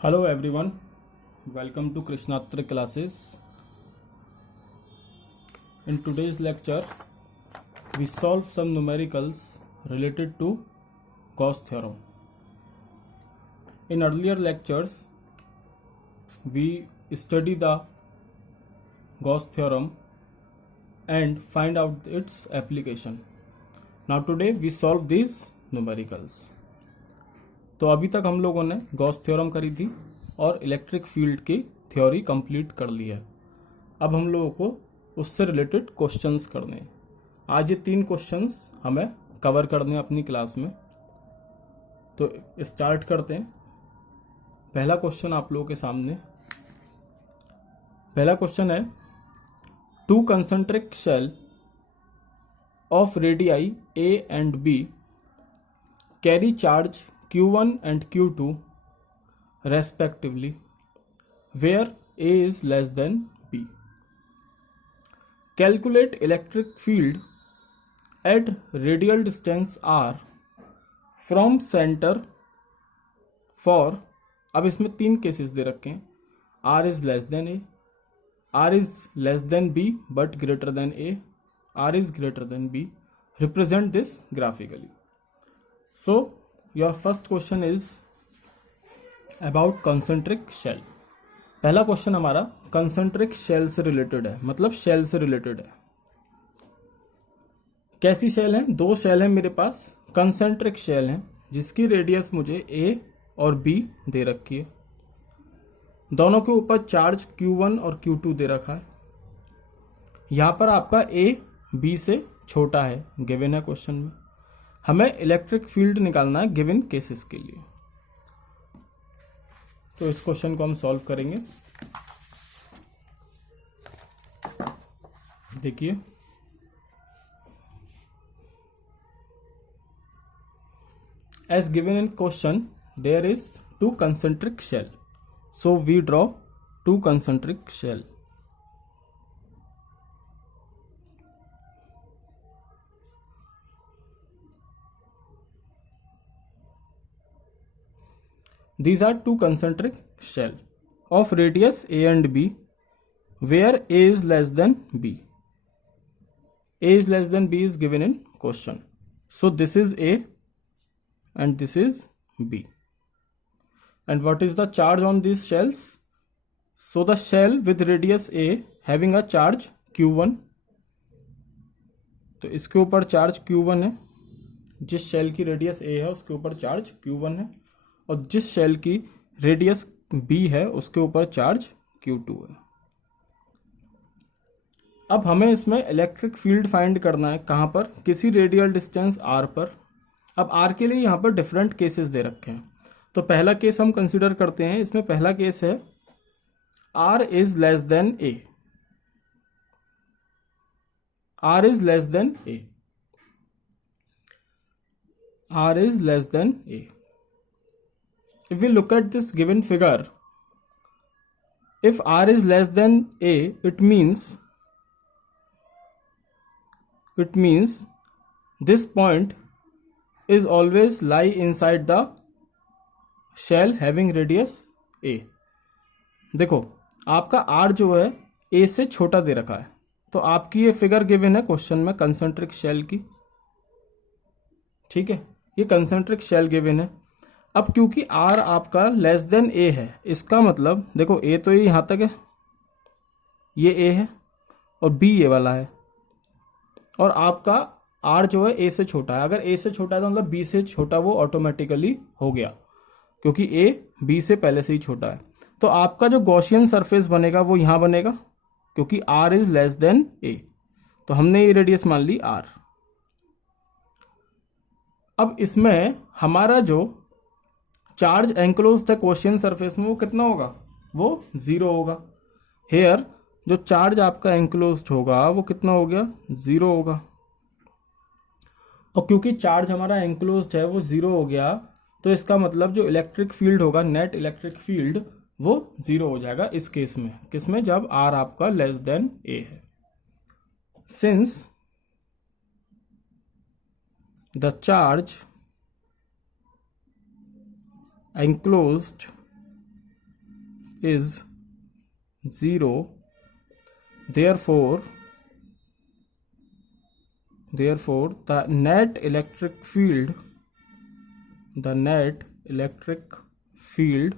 Hello everyone, welcome to Krishnatra classes. In today's lecture, we solve some numericals related to Gauss theorem. In earlier lectures, we study the Gauss theorem and find out its application. Now today we solve these numericals. तो अभी तक हम लोगों ने Gauss theorem करी थी और electric field की थ्योरी कंप्लीट कर ली है। अब हम लोगों को उससे रिलेटेड क्वेश्चंस करने हैं। आज ये 3 क्वेश्चंस हमें कवर करने हैं अपनी क्लास में। तो स्टार्ट करते हैं। पहला क्वेश्चन आप लोगों के सामने। पहला क्वेश्चन है, 2 concentric shell of radii A and B carry charge Q1 and Q2 respectively, where A is less than B. Calculate electric field at radial distance R from center for, अब इसमें 3 cases they रखे हैं, R is less than A, R is less than B but greater than A, R is greater than B. Represent this graphically. So your first question is about concentric shell. पहला question हमारा concentric shell से related है, मतलब shell से related है। कैसी shell है? 2 shell है मेरे पास, कंसेंट्रिक शेल है जिसकी रेडियस मुझे A और B दे रखी है। दोनों के ऊपर चार्ज Q1 और Q2 दे रखा है। यहां पर आपका A B से छोटा है, गिवन है क्वेश्चन में। हमें इलेक्ट्रिक फील्ड निकालना है गिवन केसेस के लिए। तो इस क्वेश्चन को हम सॉल्व करेंगे। देखिए, as given in question there is 2 concentric shell, so we draw 2 concentric shell. These are 2 concentric shell of radius A and B, where A is less than B. A is less than B is given in question. So this is A and this is B. And what is the charge on these shells? So the shell with radius A having a charge Q1. तो इसके ऊपर charge Q1 है। जिस shell की radius A है उसके ऊपर charge Q1 है, और जिस शेल की रेडियस B है उसके ऊपर चार्ज Q2 है। अब हमें इसमें इलेक्ट्रिक फील्ड फाइंड करना है। कहाँ पर? किसी रेडियल डिस्टेंस R पर। अब R के लिए यहाँ पर डिफरेंट केसेस दे रखे हैं। तो पहला केस हम कंसीडर करते हैं। इसमें पहला केस है R is less than A। R is less than A। R is less than A. If we look at this given figure, if R is less than A, it means this point is always lie inside the shell having radius A. देखो, आपका R जो है A से छोटा दे रखा है। तो आपकी ये फिगर गिवन है क्वेश्चन में कंसेंट्रिक शेल की। ठीक है, ये कंसेंट्रिक शेल गिवन है। अब क्योंकि R आपका लेस देन A है, इसका मतलब देखो A तो ये यहां तक है, ये A है और B ये वाला है, और आपका R जो है A से छोटा है। अगर A से छोटा है तो मतलब B से छोटा वो ऑटोमेटिकली हो गया, क्योंकि A B से पहले से ही छोटा है। तो आपका जो गॉसियन सरफेस बनेगा वो यहां बनेगा, क्योंकि R is less than A। तो हमने ये रेडियस मान ली R। अब इसमें हमारा जो charge enclose the question surface में वो कितना होगा? वो 0 होगा। हेयर जो चार्ज आपका एंक्लोज्ड होगा वो कितना हो गया? 0 होगा। और क्योंकि चार्ज हमारा एंक्लोज्ड है वो 0 हो गया, तो इसका मतलब जो इलेक्ट्रिक फील्ड होगा, नेट इलेक्ट्रिक फील्ड, वो 0 हो जाएगा इस केस में। किसमें? जब R आपका लेस देन A है। Since the charge enclosed is 0, therefore the net electric field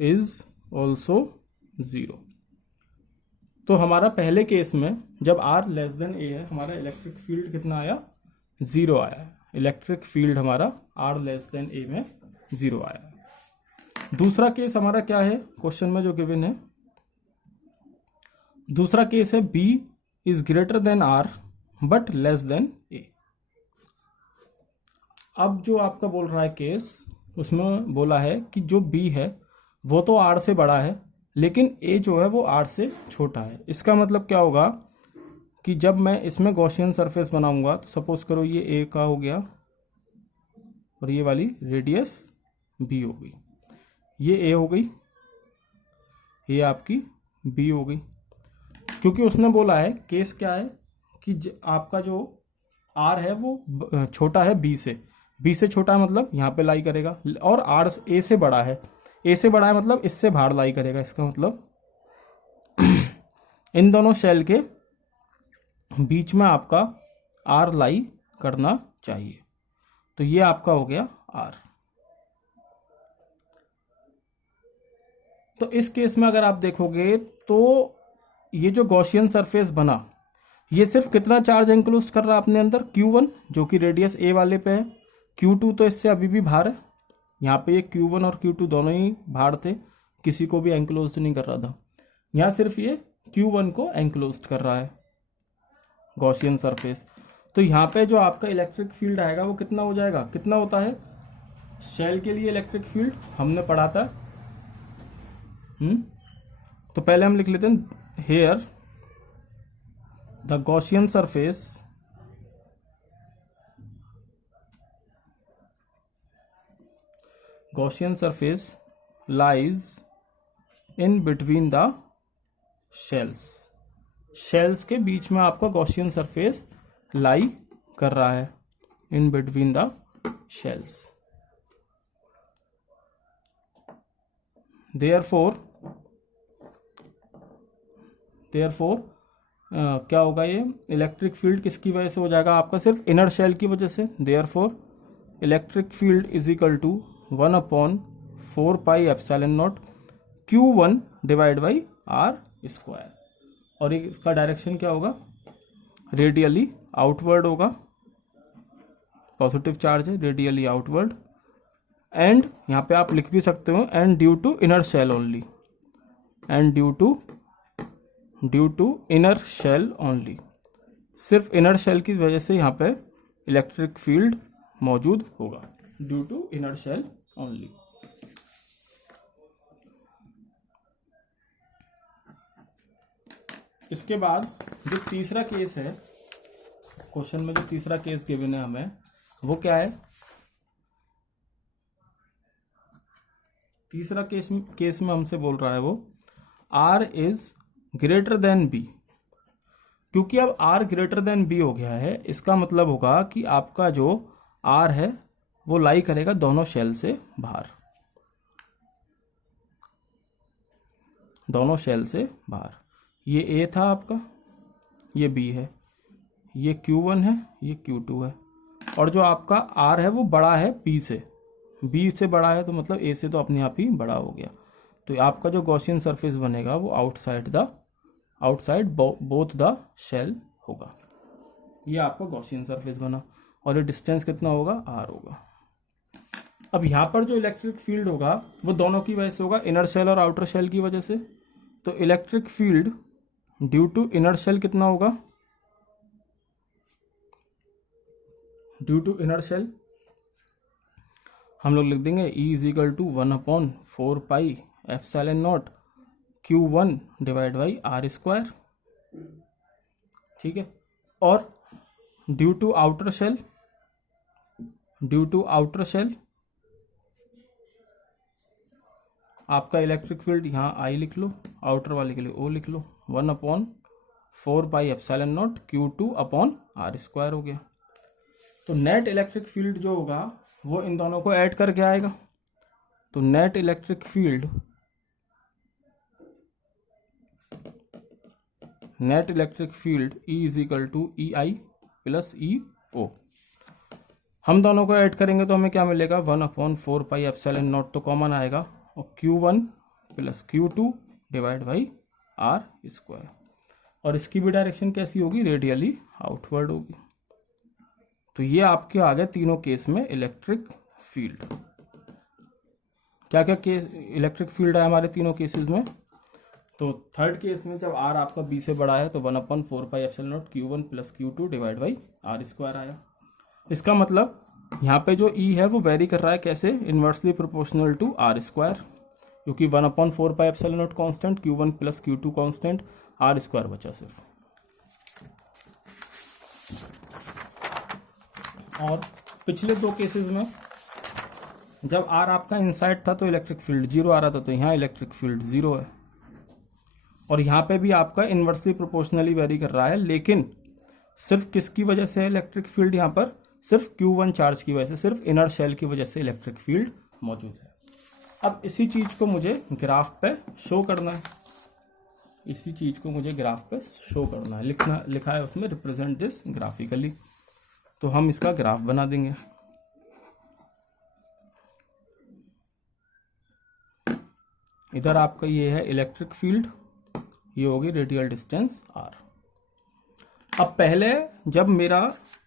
is also 0। तो हमारा पहले केस में जब R लेस देन A है, हमारा इलेक्ट्रिक फील्ड कितना आया? 0 आया है। इलेक्ट्रिक फील्ड हमारा R लेस देन A में 0 आया है। दूसरा केस हमारा क्या है क्वेश्चन में जो गिवन है? दूसरा केस है B is greater than R but less than A। अब जो आपका बोल रहा है केस, उसमें बोला है कि जो B है वो तो R से बड़ा है, लेकिन A जो है वो R से छोटा है। इसका मतलब क्या होगा कि जब मैं इसमें गॉसियन सरफेस बनाऊंगा तो सपोज करो ये A का हो गया और ये वाली रेडियस B हो गई, ये A हो गई, ये आपकी B हो गई। क्योंकि उसने बोला है केस क्या है कि आपका जो R है वो छोटा है B से छोटा है, मतलब यहाँ पे लाई करेगा, और R A से बड़ा है, A से बड़ा है मतलब इससे बाहर लाई करेगा। इसका मतलब इन दोनों शेल के बीच में आपका R लाई करना चाहिए। तो ये आपका हो गया R। तो इस केस में अगर आप देखोगे तो ये जो गॉसियन सरफेस बना, ये सिर्फ कितना चार्ज एंक्लोज कर रहा है अपने अंदर? Q1 जो कि रेडियस A वाले पे है, Q2 तो इससे अभी भी बाहर है। यहाँ पे ये Q1 और Q2 दोनों ही बाहर थे, किसी को भी एंक्लोज नहीं कर रहा था। यहाँ सिर्फ ये Q1 को एंक्लोज कर रहा है गॉसियन सरफेस। तो यहाँ पे जो आपका इलेक्ट्रिक फील्ड आएगा वो कितना हो जाएगा? कितना होता है शेल के लिए इलेक्ट्रिक फील्ड? हमने पढ़ा था। तो पहले हम लिख लेते हैं, here the Gaussian surface lies in between the shells के बीच में आपका गॉसियन सरफेस लाई कर रहा है, in between the shells. Therefore क्या होगा? ये इलेक्ट्रिक फील्ड किसकी वजह से हो जाएगा आपका? सिर्फ इनर शेल की वजह से। Therefore electric field is equal to 1/4 pi epsilon not Q1 divide by R square. और इसका डायरेक्शन क्या होगा? रेडियली आउटवर्ड होगा, पॉजिटिव चार्ज है, रेडियली आउटवर्ड। एंड यहाँ पे आप लिख भी सकते हो and due to inner shell only, and due to inner shell only. सिर्फ इनर शेल की वजह से यहाँ पे इलेक्ट्रिक फील्ड मौजूद होगा, due to inner shell only. इसके बाद जो तीसरा केस है क्वेश्चन में, जो तीसरा केस गिवन है हमें, वो क्या है? तीसरा केस में हमसे बोल रहा है वो R is greater than B। क्योंकि अब R ग्रेटर देन B हो गया है, इसका मतलब होगा कि आपका जो R है वो लाई करेगा दोनों शेल से बाहर, दोनों शेल से बाहर। ये A था आपका, ये B है, ये Q1 है, ये Q2 है, और जो आपका R है वो बड़ा है B से, B से बड़ा है, तो मतलब A से तो अपने आप ही बड़ा हो गया। तो आपका जो गॉसियन सरफेस बनेगा वो आउटसाइड बोथ द शेल होगा। ये आपका गॉसियन सरफेस बना, और ये डिस्टेंस कितना होगा? R होगा। अब यहाँ पर जो इलेक्ट्रिक फील्ड होगा वो दोनों की वजह से होगा, इनर शेल और आउटर शेल की वजह से। तो electric field due to inner shell कितना होगा? ड्यू टू इनर शेल हम लोग लिख देंगे E is equal to 1/4 pi epsilon not Q1 divide by R square. ठीक है। और ड्यू टू आउटर शेल आपका इलेक्ट्रिक फील्ड यहाँ I लिख लो, आउटर वाले के लिए O लिख लो, 1/4 pi epsilon not Q2 upon R square हो गया। तो नेट इलेक्ट्रिक फील्ड जो होगा वो इन दोनों को ऐड करके आएगा। तो net electric field net electric field E is equal to E I plus E O. हम दोनों को ऐड करेंगे तो हमें क्या मिलेगा, 1/4 पाई एप्सिलॉन नॉट तो कॉमन आएगा, और Q1 plus Q2 divide by R square. और इसकी भी डायरेक्शन कैसी होगी, रेडियली आउटवर्ड होगी। तो ये आपके आ गए तीनों केस में इलेक्ट्रिक फील्ड। क्या क्या केस इलेक्ट्रिक फील्ड है हमारे तीनों केसेस में। तो थर्ड केस में जब आर आपका बी से बड़ा है तो 1/4 pi epsilon not Q1 plus Q2 divide by R square आया। इसका मतलब यहाँ पे जो E है वो वेरी कर रहा है कैसे, inversely proportional to R square, क्योंकि 1/4 pi epsilon not constant, Q1 plus Q2 constant, R square बचा सिर्फ। और पिछले दो केसेस में जब आर आपका इनसाइड था तो इलेक्ट्रिक फील्ड 0 आ रहा था, तो यहाँ इलेक्ट्रिक फील्ड 0 है। और यहाँ पे भी आपका इनवर्सली प्रोपोर्शनली वेरी कर रहा है, लेकिन सिर्फ किसकी वजह से इलेक्ट्रिक फील्ड यहाँ पर, सिर्फ Q1 चार्ज की वजह से, सिर्फ इनर शेल की वजह से इलेक्ट्रिक फील्ड मौजूद है। अब इसी चीज को मुझे ग्राफ पे शो करना है, इसी चीज को मुझे ग्राफ पे शो करना है, लिखा है उसमें रिप्रेजेंट दिस ग्राफिकली। तो हम इसका ग्राफ बना देंगे। इधर आपका ये है इलेक्ट्रिक फील्ड, ये होगी रेडियल डिस्टेंस r। अब पहले जब मेरा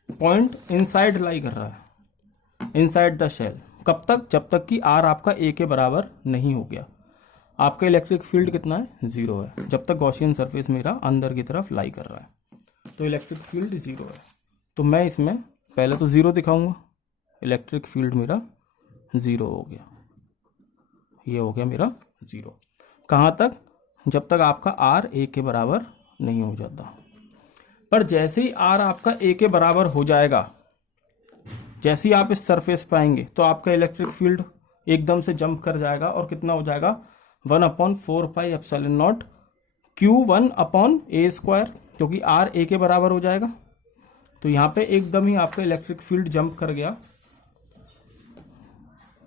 पॉइंट इनसाइड लाई कर रहा है, इनसाइड द शेल, कब तक, जब तक कि r आपका a के बराबर नहीं हो गया। आपका इलेक्ट्रिक फील्ड कितना है, 0 है, जब तक गॉसियन सरफेस मेरा अंदर की तरफ लाई कर रहा है तो इलेक्ट्रिक फील्ड 0 है। तो मैं इसमें पहले तो 0 दिखाऊंगा, इलेक्ट्रिक फील्ड मेरा 0 हो गया, ये हो गया मेरा 0। कहाँ तक, जब तक आपका r a के बराबर नहीं हो जाता। पर जैसे ही r आपका a के बराबर हो जाएगा, जैसे ही आप इस सरफेस पे आएंगे तो आपका इलेक्ट्रिक फील्ड एकदम से जंप कर जाएगा और कितना हो जाएगा, 1/4 pi epsilon not Q1 upon a square, क्योंकि r a के बराबर हो जाएगा। तो यहाँ पे एकदम ही आपका इलेक्ट्रिक फील्ड जंप कर गया,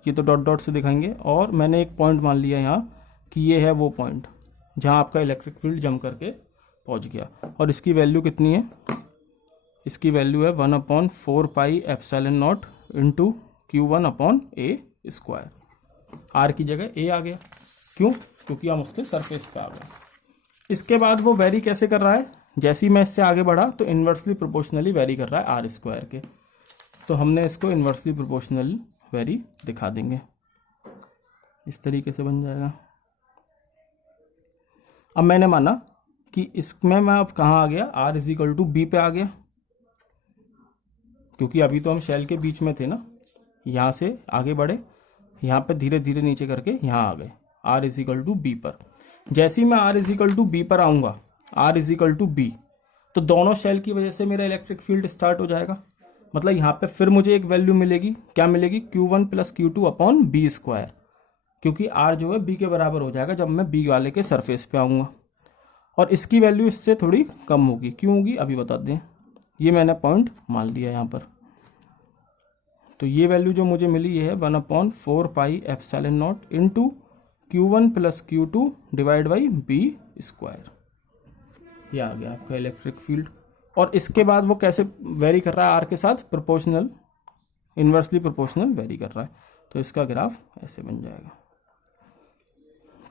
ये तो डॉट डॉट से दिखाएंगे। और मैंने एक पॉइंट मान लिया यहाँ कि ये है वो पॉइंट जहाँ आपका इलेक्ट्रिक फील्ड जंप करके पहुँच गया। और इसकी वैल्यू कितनी है, इसकी वैल्यू है 1/4 pi epsilon not into Q1 upon a square. R की जगह a आ गया, क्यों, क्योंकि हम उसके सरफेस पे आ गए। इसके बाद वो वेरी कैसे कर रहा है, जैसे ही मैं इससे आगे बढ़ा तो इन्वर्सली प्रोपोर्शनली वेरी कर रहा है आर स्क्वायर के। तो हमने इसको इन्वर्सली प्रोपोर्शनल वेरी दिखा देंगे, इस तरीके से बन जाएगा। अब मैंने माना कि इसमें मैं अब कहाँ आ गया, r is equal to B पे आ गया, क्योंकि अभी तो हम शेल के बीच में थे ना, यहाँ से आगे बढ़े, यहाँ पे धीरे धीरे नीचे करके यहाँ आ गए r is equal to B पर। जैसे ही मैं r is equal to B पर आऊँगा, r is equal to B, तो दोनों शेल की वजह से मेरा इलेक्ट्रिक फील्ड स्टार्ट हो जाएगा। मतलब यहाँ पे फिर मुझे एक वैल्यू मिलेगी, क्या मिलेगी, Q1 plus Q2 upon B square, क्योंकि r जो है b के बराबर हो जाएगा जब मैं b वाले के सरफेस पे आऊँगा। और इसकी वैल्यू इससे थोड़ी कम होगी, क्यों होगी अभी बता दें, ये मैंने पॉइंट मान लिया यहाँ पर। तो ये वैल्यू जो मुझे मिली ये है 1/4 pi epsilon not into Q1 plus Q2 divide by B square. ये आ गया आपका इलेक्ट्रिक फील्ड। और इसके बाद वो कैसे वेरी कर रहा है आर के साथ, प्रोपोर्शनल, इन्वर्सली प्रोपोर्शनल वेरी कर रहा है। तो इसका ग्राफ ऐसे बन जाएगा।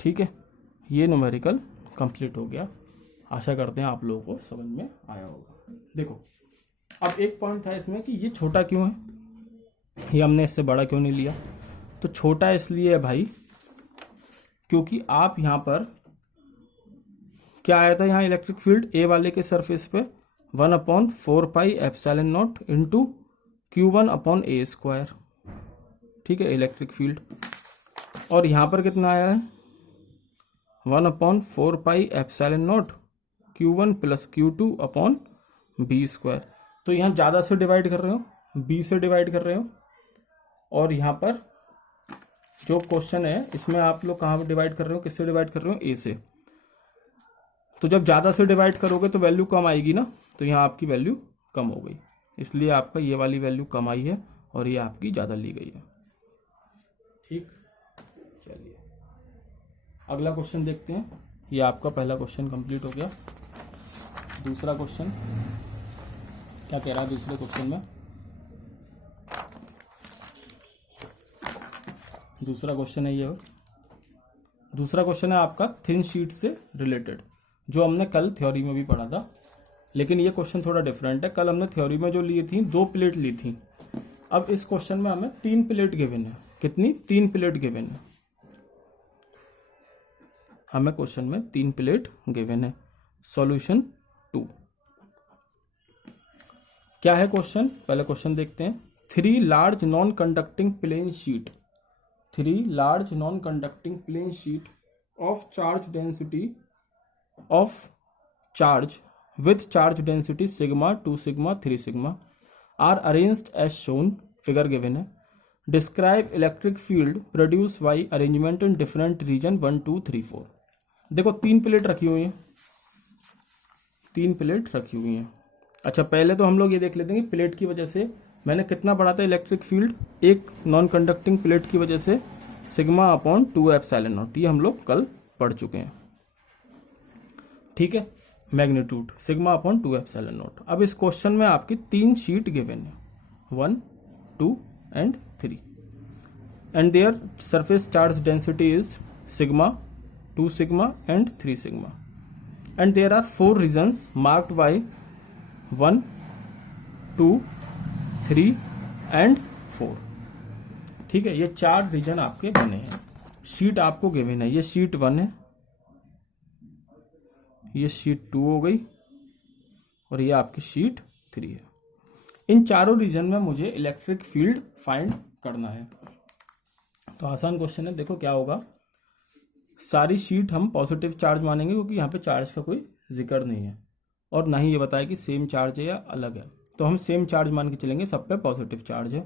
ठीक है, ये न्यूमेरिकल कंप्लीट हो गया। आशा करते हैं आप लोगों को समझ में आया होगा। देखो अब एक पॉइंट था इसमें कि ये छोटा क्यों है, ये हमने इससे बड़ा क्यों नहीं लिया। तो छोटा इसलिए है भाई क्योंकि आप यहाँ पर क्या आया था, यहाँ इलेक्ट्रिक फील्ड ए वाले के सरफेस पे 1/4 pi epsilon not into Q1 upon a square. ठीक है, इलेक्ट्रिक फील्ड। और यहाँ पर कितना आया है, 1/4 pi epsilon not Q1 plus Q2 upon B square. तो यहाँ ज़्यादा से डिवाइड कर रहे हो, b से डिवाइड कर रहे हो। और यहाँ पर जो क्वेश्चन है इसमें आप लोग कहाँ पर डिवाइड कर रहे हो, किससे डिवाइड कर रहे हो, a से। तो जब ज़्यादा से डिवाइड करोगे तो वैल्यू कम आएगी ना, तो यहाँ आपकी वैल्यू कम हो गई, इसलिए आपका ये वाली वैल्यू कम आई है और ये आपकी ज़्यादा ली गई है। ठीक, चलिए अगला क्वेश्चन देखते हैं। ये आपका पहला क्वेश्चन कंप्लीट हो गया। दूसरा क्वेश्चन क्या कह रहा है दूसरे क्वेश्चन में? दूसरा क्वेश्चन है ये, दूसरा क्वेश्चन है आपका थिन शीट से रिलेटेड, जो हमने कल थ्योरी में भी पढ़ा था, लेकिन ये क्वेश्चन थोड़ा डिफरेंट है। कल हमने थ्योरी में जो ली थी 2 प्लेट ली थी, अब इस क्वेश्चन में हमें 3 प्लेट गिवन है। कितनी? 3 प्लेट गिवन है हमें, क्वेश्चन में 3 प्लेट गिवन है। सॉल्यूशन 2 क्या है क्वेश्चन? पहले क्वेश्चन देखते हैं। 3 large non conducting plane sheet, 3 large non-conducting plane sheet of charge density of charge with charge density sigma, 2 sigma, 3 sigma are arranged as shown, figure given है। Describe electric field produced by arrangement in different region 1, 2, 3, 4। देखो 3 plate रखी हुई हैं, 3 plate रखी हुई हैं। अच्छा, पहले तो हम लोग ये देख लेते हैं कि प्लेट की वजह से मैंने कितना पढ़ा था इलेक्ट्रिक फील्ड, एक नॉन कंडक्टिंग प्लेट की वजह से सिग्मा अपॉन 2 एप्सिलॉन नॉट, ये हम लोग कल पढ़ चुके हैं। ठीक है, magnitude sigma upon 2 epsilon not. अब इस क्वेश्चन में आपकी 3 शीट गिवन है, 1, 2 and 3, and their surface charge density is sigma, 2 sigma and 3 sigma, and there are 4 regions marked by 1, 2, 3 and 4। ठीक है, ये 4 रीजन आपके बने हैं। शीट आपको गिवन है, ये शीट 1 है, ये शीट 2 हो गई, और ये आपकी शीट 3 है। इन चारों रीजन में मुझे इलेक्ट्रिक फील्ड फाइंड करना है। तो आसान क्वेश्चन है। देखो क्या होगा, सारी शीट हम पॉजिटिव चार्ज मानेंगे, क्योंकि यहाँ पे चार्ज का कोई जिक्र नहीं है, और ना ही ये बताया कि सेम चार्ज है या अलग है, तो हम सेम चार्ज मान के चलेंगे, सब पे पॉजिटिव चार्ज है।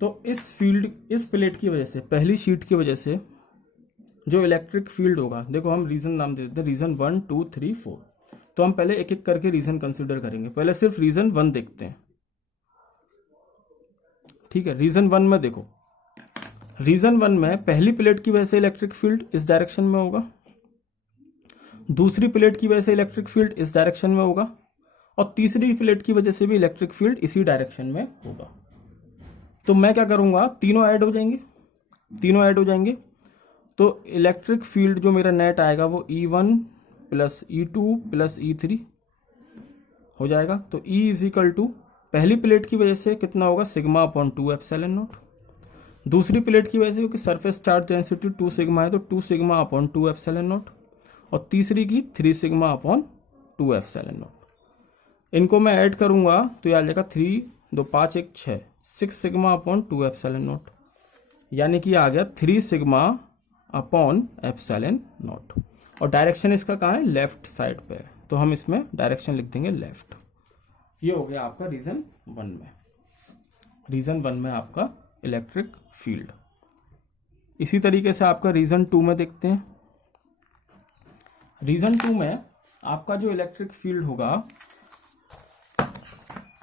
तो इस फील्ड, इस प्लेट की वजह से, पहली शीट की वजह से जो इलेक्ट्रिक फील्ड होगा, देखो हम रीजन नाम दे देते हैं, रीजन 1, 2, 3, 4। तो हम पहले एक एक करके रीजन कंसिडर करेंगे। पहले सिर्फ रीजन 1 देखते हैं। ठीक है, रीजन 1 में देखो, रीजन 1 में पहली प्लेट की वजह से इलेक्ट्रिक फील्ड इस डायरेक्शन में होगा, दूसरी प्लेट की वजह से इलेक्ट्रिक फील्ड इस डायरेक्शन में होगा, और तीसरी प्लेट की वजह से भी इलेक्ट्रिक फील्ड इसी डायरेक्शन में होगा। तो मैं क्या करूंगा, तीनों ऐड हो जाएंगे, तीनों ऐड हो जाएंगे, तो इलेक्ट्रिक फील्ड जो मेरा नेट आएगा वो E1 plus E2 plus E3 हो जाएगा। तो E इज इक्वल टू, पहली प्लेट की वजह से कितना होगा, सिग्मा अपॉन 2 एप्सिलॉन नॉट, दूसरी प्लेट की वजह से क्योंकि सरफेस चार्ज डेंसिटी 2 सिग्मा है, तो 2 सिग्मा अपॉन 2 एप्सिलॉन नॉट, और तीसरी की 3 सिग्मा अपॉन 2 एप्सिलॉन नॉट। इनको मैं ऐड करूंगा तो ये आ जाएगा 3, 2, 5, 1, 6 सिग्मा अपॉन 2 एप्सिलॉन नॉट, यानी कि आ गया 3 सिग्मा अपॉन एप्सिलॉन नॉट। और डायरेक्शन इसका कहाँ है, लेफ्ट साइड पे है, तो हम इसमें डायरेक्शन लिख देंगे लेफ्ट। ये हो गया आपका रीजन 1 में, रीजन 1 में आपका इलेक्ट्रिक फील्ड। इसी तरीके से आपका रीजन 2 में देखते हैं। रीजन 2 में आपका जो इलेक्ट्रिक फील्ड होगा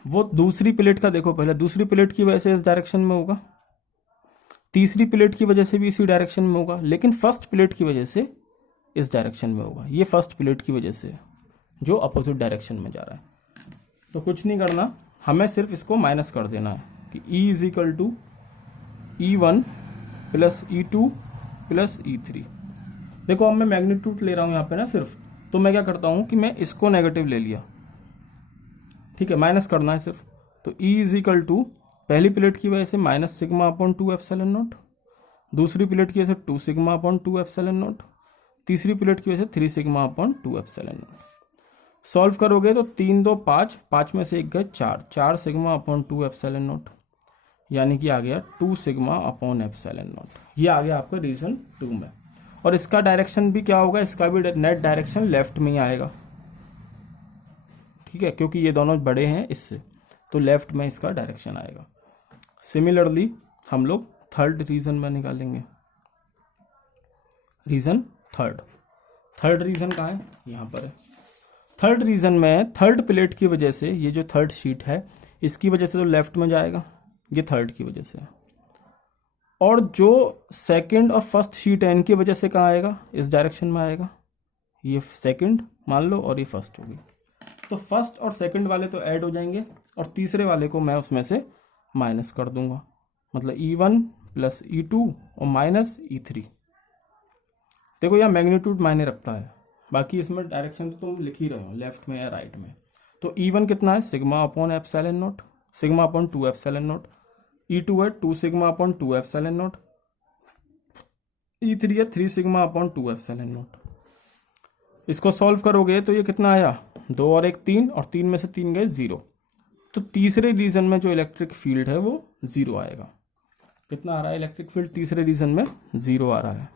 वो दूसरी प्लेट का, देखो पहले दूसरी प्लेट की वजह से इस डायरेक्शन में होगा, तीसरी प्लेट की वजह से भी इसी डायरेक्शन में होगा, लेकिन फर्स्ट प्लेट की वजह से इस डायरेक्शन में होगा। ये फर्स्ट प्लेट की वजह से जो अपोजिट डायरेक्शन में जा रहा है। तो कुछ नहीं करना, हमें सिर्फ इसको माइनस कर देना है कि E is equal to E1 plus E2 plus E3। देखो अब मैं मैग्नीट्यूड ले रहा हूं यहाँ पे ना सिर्फ, तो मैं क्या करता हूं कि मैं इसको नेगेटिव ले लिया, ठीक है, माइनस करना है सिर्फ। तो E इज इक्वल टू, पहली प्लेट की वजह से minus sigma upon 2 epsilon not, दूसरी प्लेट की वजह से 2 सिग्मा अपॉन 2 एप्सिलॉन नॉट, तीसरी प्लेट की वजह से 3 sigma upon 2 epsilon not. Solve करोगे तो 3, 2, 5, 5 में से एक गए 4, 4 सिग्मा अपॉन 2 एप्सिलॉन नॉट, यानी कि आ गया 2 सिग्मा अपॉन एप्सिलॉन नॉट। ये आ गया आपका रीजन 2 में। और इसका डायरेक्शन भी क्या होगा, इसका भी नेट डायरेक्शन लेफ्ट में ही आएगा, ठीक है, क्योंकि ये दोनों बड़े हैं इससे, तो लेफ्ट में इसका डायरेक्शन आएगा। सिमिलरली हम लोग थर्ड रीजन में निकालेंगे, रीजन थर्ड रीजन कहाँ है, यहाँ पर है। थर्ड रीजन में थर्ड प्लेट की वजह से, ये जो थर्ड शीट है इसकी वजह से तो लेफ्ट में जाएगा, ये थर्ड की वजह से, और जो सेकंड और फर्स्ट शीट है इनकी वजह से कहाँ आएगा, इस डायरेक्शन में आएगा, ये सेकंड मान लो और ये फर्स्ट होगी। तो फर्स्ट और सेकंड वाले तो ऐड हो जाएंगे और तीसरे वाले को मैं उसमें से माइनस कर दूंगा, मतलब E1 प्लस E2 और माइनस E3। देखो यहाँ मैग्नीट्यूड मायने रखता है, बाकी इसमें डायरेक्शन तो तुम लिख ही रहे हो लेफ्ट में या राइट में। तो E1 कितना है sigma upon epsilon not, sigma upon 2 epsilon not. E2 है 2 sigma upon 2 epsilon not. E3 है 3 सिग्मा अपॉन 2 एप्सिलॉन नॉट। इसको सॉल्व करोगे तो ये कितना आया 2 और 1 3, और 3 में से 3 गए 0। तो तीसरे रीजन में जो इलेक्ट्रिक फील्ड है वो 0 आएगा। कितना आ रहा है इलेक्ट्रिक फील्ड तीसरे रीजन में 0 आ रहा है।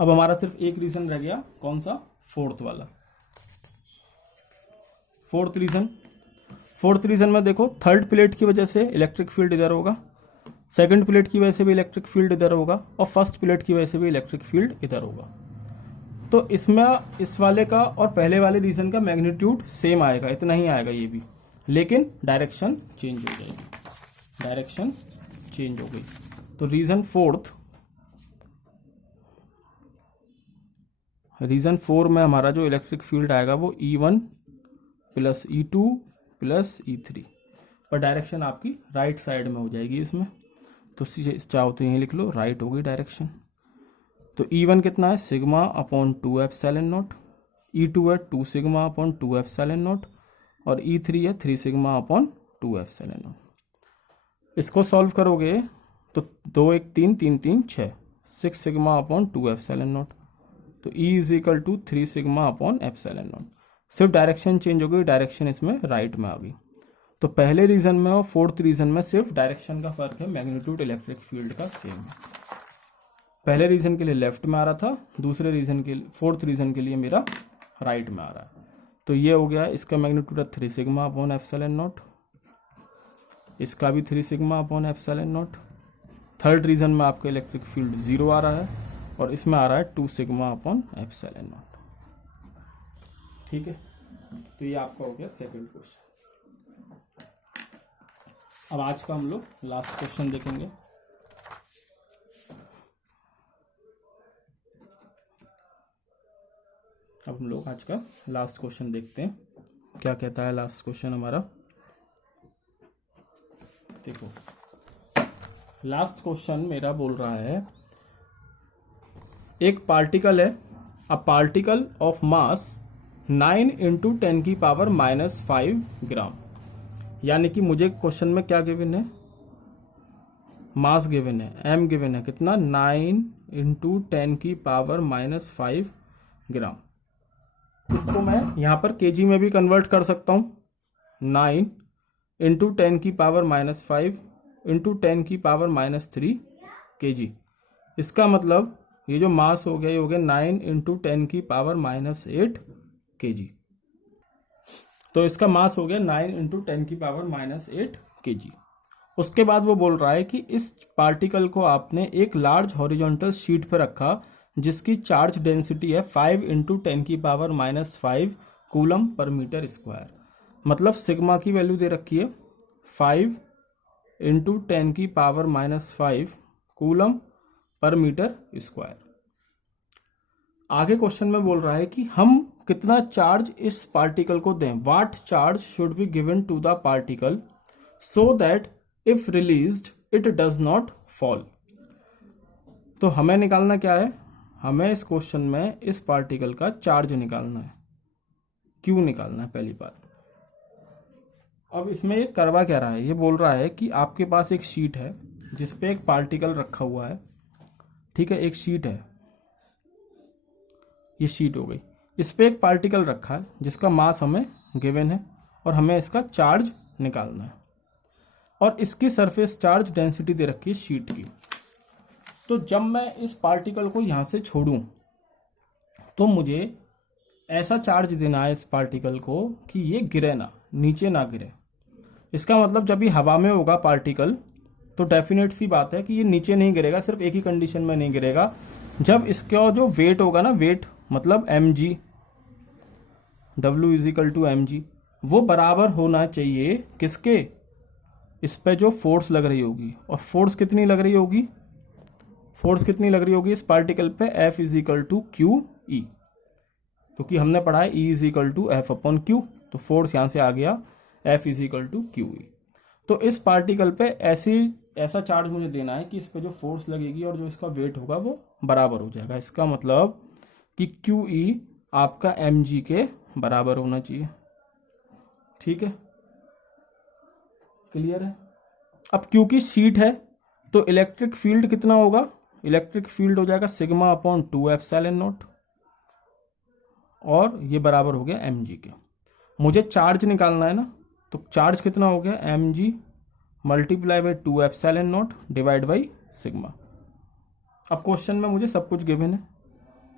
अब हमारा सिर्फ एक रीजन रह गया, कौन सा, फोर्थ वाला। फोर्थ रीजन में देखो थर्ड प्लेट की वजह से इलेक्ट्रिक फील्ड इधर होगा, सेकंड प्लेट की वजह से भी इलेक्ट्रिक फील्ड इधर होगा, और फर्स्ट प्लेट की वजह से भी इलेक्ट्रिक फील्ड इधर होगा। तो इसमें इस वाले का और पहले वाले रीजन का मैग्नीट्यूड सेम आएगा, इतना ही आएगा ये भी, लेकिन डायरेक्शन चेंज हो जाएगी, डायरेक्शन चेंज हो गई। तो रीजन 4 में हमारा जो इलेक्ट्रिक फील्ड आएगा वो E1 plus E2 plus E3, पर डायरेक्शन आपकी राइट साइड में हो जाएगी इसमें। तो चाहो तो यहीं लिख लो, राइट होगी डायरेक्शन। तो E1 कितना है sigma upon 2 epsilon not, E2 है 2 सिग्मा अपॉन 2 एप्सिलॉन नॉट, और E3 है 3 सिग्मा अपॉन 2 एप्सिलॉन नॉट। इसको सॉल्व करोगे तो 2 1 3 3 3 6 सिग्मा अपॉन 2 एप्सिलॉन नॉट। तो E is equal to 3 sigma upon epsilon not. सिर्फ डायरेक्शन चेंज हो गई, डायरेक्शन इसमें राइट में आ गई। तो पहले रीजन में और फोर्थ रीजन में सिर्फ डायरेक्शन का फर्क है, मैग्नीट्यूड इलेक्ट्रिक फील्ड का सेम है। पहले रीजन के लिए लेफ्ट में आ रहा था, दूसरे रीजन के फोर्थ रीजन के लिए मेरा राइट में आ रहा है। तो ये हो गया, इसका मैग्नीट्यूड है 3 सिग्मा अपॉन एप्सिलॉन नॉट, इसका भी 3 sigma upon epsilon not. Third region में आपका इलेक्ट्रिक फील्ड 0 आ रहा है, और इसमें आ रहा है 2 सिग्मा अपॉन एप्सिलॉन नॉट। ठीक है, तो ये आपका हो गया सेकंड क्वेश्चन। अब आज का हम लोग लास्ट क्वेश्चन देखेंगे। अब हम लोग आज का लास्ट क्वेश्चन देखते हैं, क्या कहता है लास्ट क्वेश्चन हमारा। देखो लास्ट क्वेश्चन मेरा बोल रहा है, एक पार्टिकल है, a particle of mass 9 into 10 की पावर -5 ग्राम। यानी कि मुझे क्वेश्चन में क्या गिवन है, मास गिवन है, m गिवन है, कितना 9 इंटू 10 की पावर -5 ग्राम। इसको मैं यहां पर केजी में भी कन्वर्ट कर सकता हूं, 9 इंटू 10 की पावर -5 इंटू 10 की पावर -3 kg। इसका मतलब ये जो मास हो गया, ये हो गया 9 इंटू 10 की पावर -8 kg। तो इसका मास हो गया 9 इंटू 10 की पावर -8 kg। उसके बाद वो बोल रहा है कि इस पार्टिकल को आपने एक लार्ज हॉरिजॉन्टल शीट पर रखा जिसकी चार्ज डेंसिटी है 5 इंटू 10 की power -5 coulomb per metre square. मतलब सिग्मा की वैल्यू दे रखी है 5 इंटू 10 की power -5 coulomb per metre square. आगे क्वेश्चन में बोल रहा है कि हम कितना चार्ज इस पार्टिकल को दें, what charge should be given to the particle so that if released it does not fall. तो हमें निकालना क्या है, हमें इस क्वेश्चन में इस पार्टिकल का चार्ज निकालना है। क्यों निकालना है पहली बात। अब इसमें ये करवा क्या रहा है, ये बोल रहा है कि आपके पास एक शीट है जिसपे एक पार्टिकल रखा हुआ है, ठीक है, एक शीट है, ये शीट हो गई, इस पे एक पार्टिकल रखा है जिसका मास हमें गिवन है और हमें इसका चार्ज निकालना है, और इसकी सरफेस चार्ज डेंसिटी दे रखी है शीट की। तो जब मैं इस पार्टिकल को यहां से छोड़ूं तो मुझे ऐसा चार्ज देना है इस पार्टिकल को कि ये गिरे ना, नीचे ना गिरे। इसका मतलब जब ये हवा में होगा पार्टिकल तो डेफिनेट सी बात है कि ये नीचे नहीं गिरेगा, सिर्फ एक ही कंडीशन में नहीं गिरेगा, जब इसका जो वेट होगा ना, वेट मतलब mg, W is equal to mg, वो बराबर होना चाहिए किसके, इस पे जो फोर्स लग रही होगी। और फोर्स कितनी लग रही होगी, फोर्स कितनी लग रही होगी इस पार्टिकल पे, F is equal to Q E, क्योंकि हमने पढ़ा है E is equal to F upon Q, तो फोर्स यहां से आ गया F is equal to Q E. तो इस पार्टिकल पे ऐसा चार्ज मुझे देना है कि इस पे जो फोर्स लगेगी और जो इसका वेट होगा वो बराबर हो जाएगा। इसका मतलब कि क्यू ई आपका mg के बराबर होना चाहिए। ठीक है, क्लियर है। अब क्योंकि शीट है तो इलेक्ट्रिक फील्ड कितना होगा, इलेक्ट्रिक फील्ड हो जाएगा सिग्मा अपॉन 2 एप्सिलॉन नॉट, और ये बराबर हो गया mg के। मुझे चार्ज निकालना है ना, तो चार्ज कितना हो गया mg multiply by 2 epsilon not divide by sigma. अब क्वेश्चन में मुझे सब कुछ गिवन है।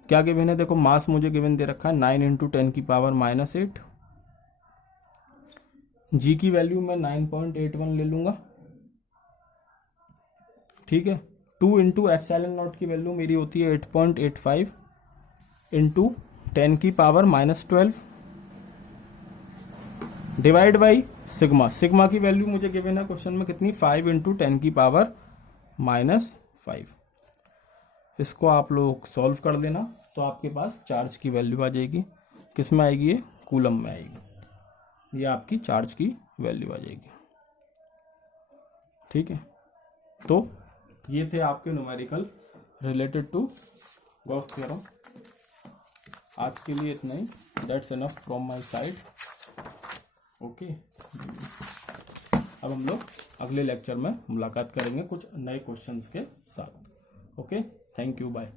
क्या गिवन है, देखो मास मुझे गिवन दे रखा है 9 इंटू 10 की पावर -8, जी की वैल्यू मैं 9.81 ले लूंगा। ठीक है, 2 इंटू एप्सिलॉन नॉट की वैल्यू मेरी होती है 8.85 इंटू 10 की power -12 divide by sigma. Sigma की वैल्यू मुझे गिवन है क्वेश्चन में कितनी, 5 इंटू 10 की पावर -5। इसको आप लोग सॉल्व कर देना तो आपके पास चार्ज की वैल्यू आ जाएगी। किस में आएगी, ये कूलम में आएगी, ये आपकी चार्ज की वैल्यू आ जाएगी। ठीक है, तो ये थे आपके numerical related to Gauss theorem. आज के लिए इतना ही, that's enough from my side. Okay, अब हम लोग अगले लेक्चर में मुलाकात करेंगे कुछ नए क्वेश्चंस के साथ। Okay, thank you, bye.